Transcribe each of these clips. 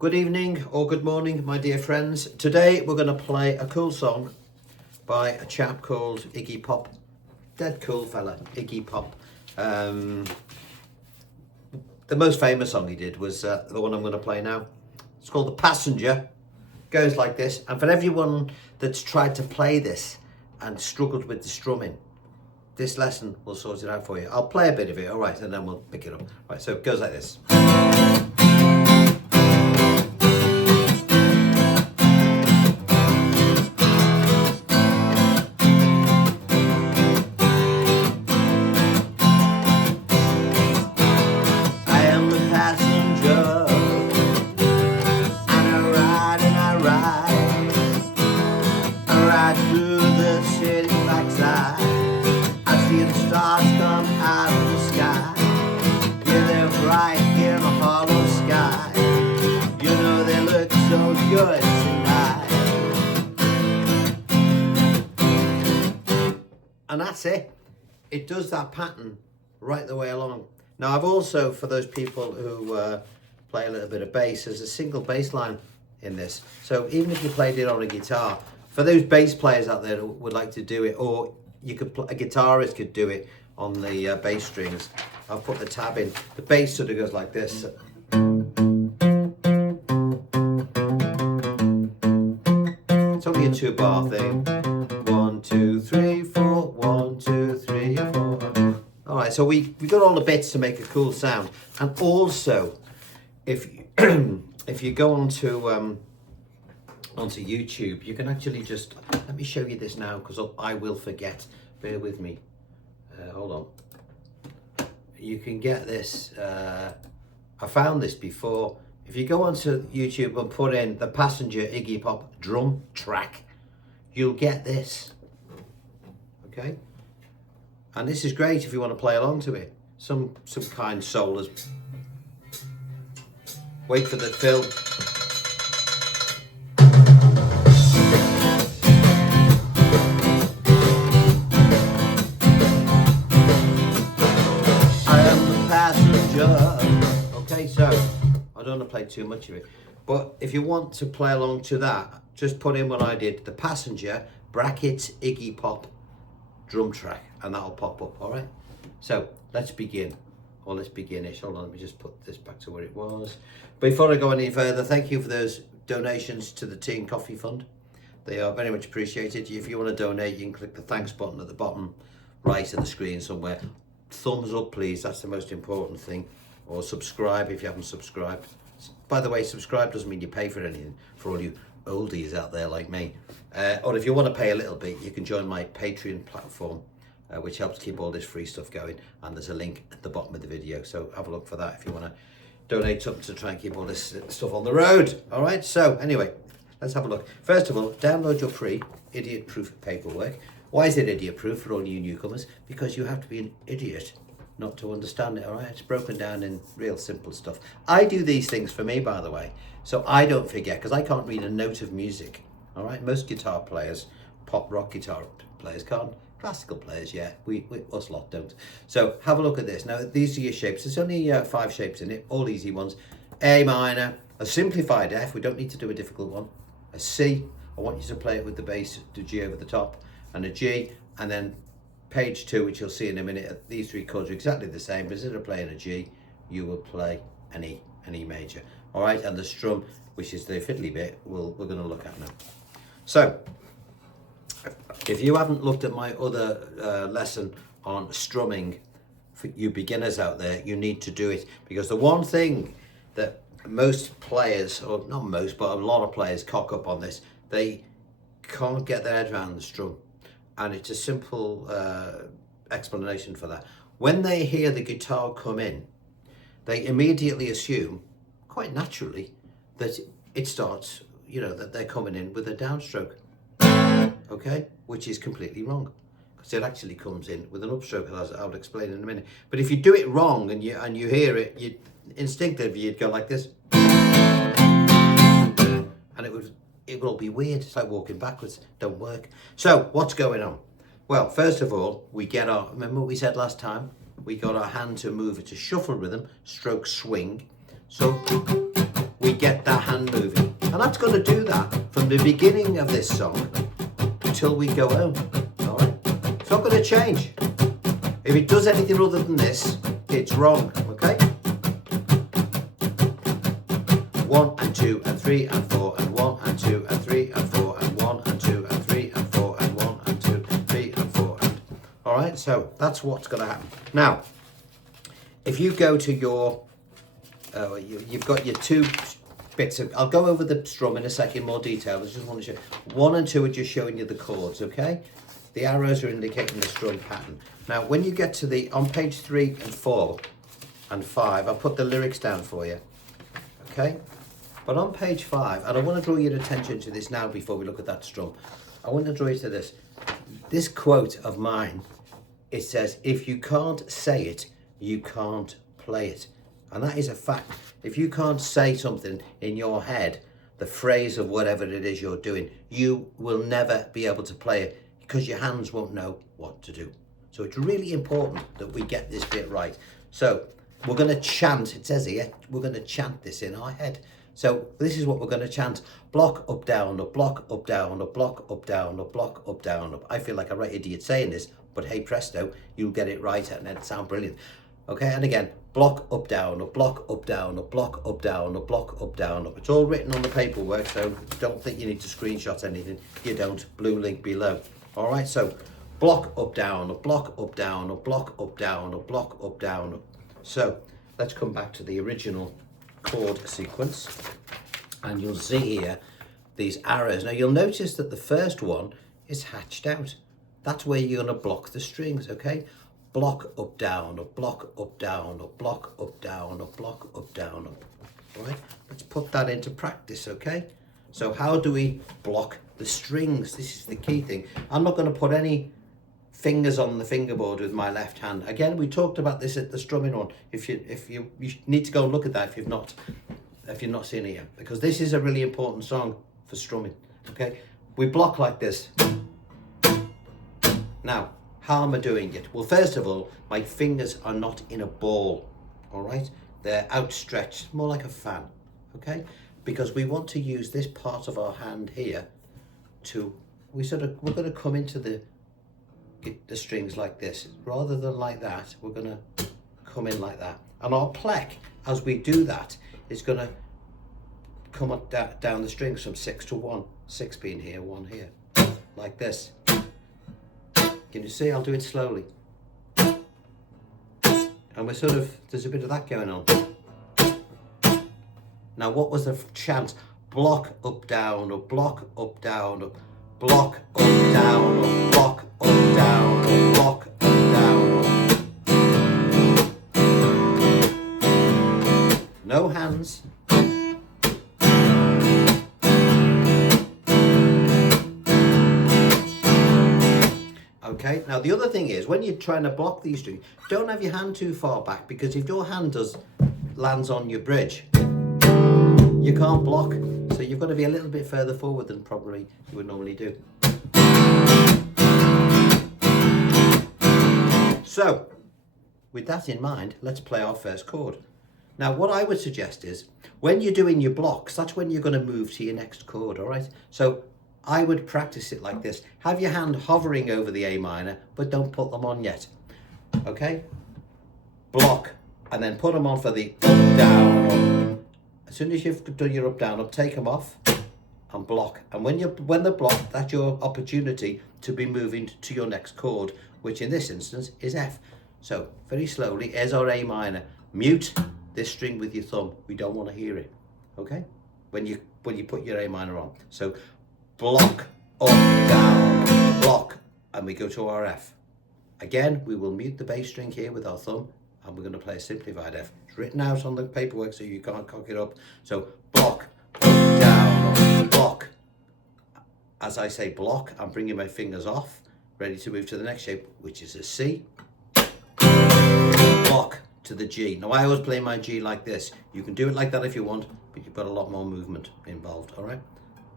Good evening or good morning, my dear friends. Today we're going to play a cool song by a chap called Iggy Pop. Dead cool fella, Iggy Pop. The most famous song he did was the one I'm going to play now. It's called The Passenger. Goes like this. And for everyone that's tried to play this and struggled with the strumming, this lesson will sort it out for you. I'll play a bit of it, all right, and then we'll pick it up. Right, so it goes like this. Good tonight. And that's it. It does that pattern right the way along. Now I've also, for those people who play a little bit of bass, there's a single bass line in this. So even if you played it on a guitar, for those bass players out there who would like to do it, or you could, a guitarist could do it on the bass strings. I'll put the tab in. The bass sort of goes like this. It's only a 2-bar thing. 1, 2, 3, 4. 1, 2, 3, 4. All right, so we've got all the bits to make a cool sound. And also, if if you go onto YouTube, you can actually just, let me show you this now because I will forget. Bear with me. Hold on. You can get this. I found this before. If you go onto YouTube and put in The Passenger Iggy Pop drum track, you'll get this. Okay? And this is great if you want to play along to it. Some kind soul is. Wait for the fill. I am the passenger. Okay, so I don't want to play too much of it, but if you want to play along to that, just put in what I did, The Passenger, brackets, Iggy Pop, drum track, and that'll pop up, all right? So let's begin, or let's begin-ish. Hold on, let me just put this back to where it was. Before I go any further, thank you for those donations to the Tea and Coffee Fund. They are very much appreciated. If you want to donate, you can click the thanks button at the bottom right of the screen somewhere. Thumbs up, please, that's the most important thing. Or subscribe if you haven't subscribed. By the way, subscribe doesn't mean you pay for anything, for all you oldies out there like me. Or if you want to pay a little bit, you can join my Patreon platform, which helps keep all this free stuff going. And there's a link at the bottom of the video, so have a look for that if you want to donate something to try and keep all this stuff on the road. All right, so anyway, let's have a look. First of all, download your free idiot-proof paperwork. Why is it idiot-proof for all you newcomers? Because you have to be an idiot not to understand it, all right? It's broken down in real simple stuff. I do these things for me, by the way, so I don't forget, because I can't read a note of music, all right? Most guitar players, pop rock guitar players can't. Classical players, yeah, we us lot don't. So have a look at this. Now, these are your shapes. There's only 5 shapes in it, all easy ones. A minor, a simplified F, we don't need to do a difficult one. A C, I want you to play it with the bass, the G over the top, and a G, and then page 2, which you'll see in a minute, these 3 chords are exactly the same, but instead of playing a G, you will play an E major. All right, and the strum, which is the fiddly bit, we're going to look at now. So, if you haven't looked at my other lesson on strumming, for you beginners out there, you need to do it. Because the one thing that most players, or not most, but a lot of players cock up on this, they can't get their head around the strum. And it's a simple explanation for that. When they hear the guitar come in, they immediately assume, quite naturally, that it starts, you know, that they're coming in with a downstroke, okay? Which is completely wrong, because it actually comes in with an upstroke, as I'll explain in a minute. But if you do it wrong and you hear it, you instinctively you'd go like this, and it would all be weird. It's like walking backwards. Don't work. So what's going on? Well, first of all, we get our, remember what we said last time? We got our hand to move it to shuffle rhythm, stroke swing. So we get that hand the beginning of this song till we go home. All right? It's not going to change. If it does anything other than this, it's wrong. Okay? 1 and 2 and 3 and 4 and 1 and 2 and 3 and 4 and 1 and 2 and 3 and 4 and 1 and 2 and 3 and 4 and... All right? So that's what's going to happen. Now, if you go to your... you've got your two bits of... I'll go over the strum in a second in more detail. I just want to show... 1 and 2 are just showing you the chords, okay? The arrows are indicating the strum pattern. Now, when you get to the... On page 3 and 4 and 5, I'll put the lyrics down for you, okay? But on page 5, and I want to draw your attention to this now before we look at that strum. I want to draw you to this. This quote of mine, it says, if you can't say it, you can't play it. And that is a fact. If you can't say something in your head, the phrase of whatever it is you're doing, you will never be able to play it because your hands won't know what to do. So it's really important that we get this bit right. So we're going to chant, it says here, we're going to chant this in our head. So this is what we're going to chant. Block, up, down, up, block, up, down, up, block, up, down, up, block, up, down, up. I feel like a right idiot saying this, but hey presto, you'll get it right and it'll sound brilliant. Okay, and again, block, up, down, up, block, up, down, up, block, up, down, up, block, up, down, up. It's all written on the paperwork, so don't think you need to screenshot anything. You don't. Blue link below. All right, so block, up, down, up, block, up, down, up, block, up, down, up, block, up, down, up. So let's come back to the original chord sequence, and you'll see here these arrows. Now you'll notice that the first one is hatched out. That's where you're going to block the strings, okay? Block, up, down, up, block, up, down, up, block, up, down, up, block, up, down, up. All right, let's put that into practice, okay? So how do we block the strings? This is the key thing. I'm not going to put any fingers on the fingerboard with my left hand. Again, we talked about this at the strumming one. If you need to go and look at that if you've not seen it yet, because this is a really important song for strumming. Okay, we block like this. Now, how am I doing it? Well, first of all, my fingers are not in a ball. All right, they're outstretched, more like a fan. Okay, because we want to use this part of our hand here to we're going to come into the strings like this rather than like that. We're going to come in like that, and our plec as we do that is going to come up down the strings from 6 to 1, 6 being here, 1 here, like this. Can you see? I'll do it slowly, and we're there's a bit of that going on. Now what was the chant? Block, up, down, up, block, up, down, up, block, up, down, up, block, up, down, up, block, up, down, up. No hands. Okay, now the other thing is, when you're trying to block these strings, don't have your hand too far back, because if your hand lands on your bridge, you can't block. So you've got to be a little bit further forward than probably you would normally do. So, with that in mind, let's play our first chord. Now, what I would suggest is, when you're doing your blocks, that's when you're going to move to your next chord, all right? So, I would practice it like this. Have your hand hovering over the A minor, but don't put them on yet, okay? Block, and then put them on for the up, down, up. As soon as you've done your up, down, up, take them off and block. And when they're blocked, that's your opportunity to be moving to your next chord, which in this instance is F. So very slowly, here's our A minor. Mute this string with your thumb. We don't want to hear it, okay? When you put your A minor on. So block, up, down, block, and we go to our F. Again, we will mute the bass string here with our thumb, and we're going to play a simplified F. It's written out on the paperwork so you can't cock it up. So block, up, down, up, block. As I say block, I'm bringing my fingers off, ready to move to the next shape, which is a C. Block to the G. Now I always play my G like this. You can do it like that if you want, but you've got a lot more movement involved, all right?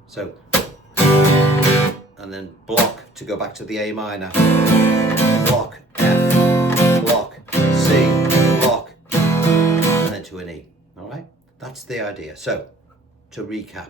So, and then block to go back to the A minor. Block, F, block, C, block, and then to an E, all right? That's the idea. So, to recap,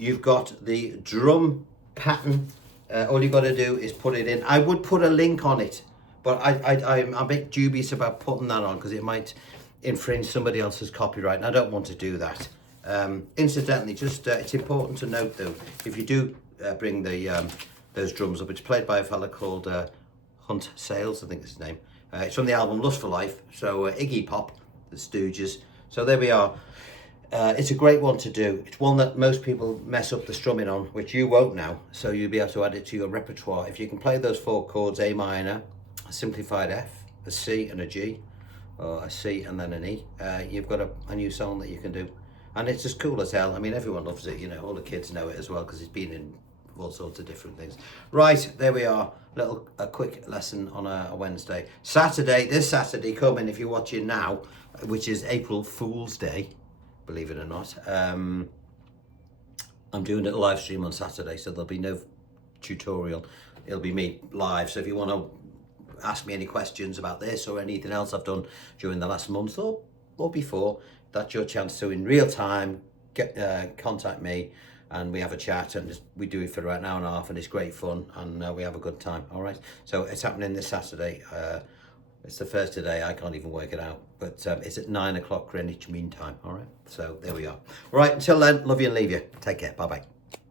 you've got the drum pattern. All you've got to do is put it in. I would put a link on it, but I'm a bit dubious about putting that on because it might infringe somebody else's copyright, and I don't want to do that. Incidentally, just it's important to note though, if you do bring the those drums up, it's played by a fella called Hunt Sales, I think is his name. It's from the album Lust for Life, so Iggy Pop, the Stooges. So there we are. It's a great one to do. It's one that most people mess up the strumming on, which you won't now, so you'll be able to add it to your repertoire. If you can play those 4 chords, A minor, a simplified F, a C and a G, or a C and then an E, you've got a new song that you can do. And it's as cool as hell. I mean, everyone loves it, you know, all the kids know it as well because it's been in all sorts of different things. Right, there we are. A quick lesson on a Wednesday. This Saturday coming, if you're watching now, which is April Fool's Day, believe it or not. I'm doing a live stream on Saturday, so there'll be no tutorial. It'll be me live. So if you want to ask me any questions about this or anything else I've done during the last month or before, that's your chance to, in real time, contact me and we have a chat, and we do it for about an hour and a half, and it's great fun, and we have a good time. All right, so it's happening this Saturday. It's the first today, I can't even work it out, but it's at 9 o'clock Greenwich Mean Time. All right, so there we are. All right, until then, love you and leave you. Take care. Bye bye.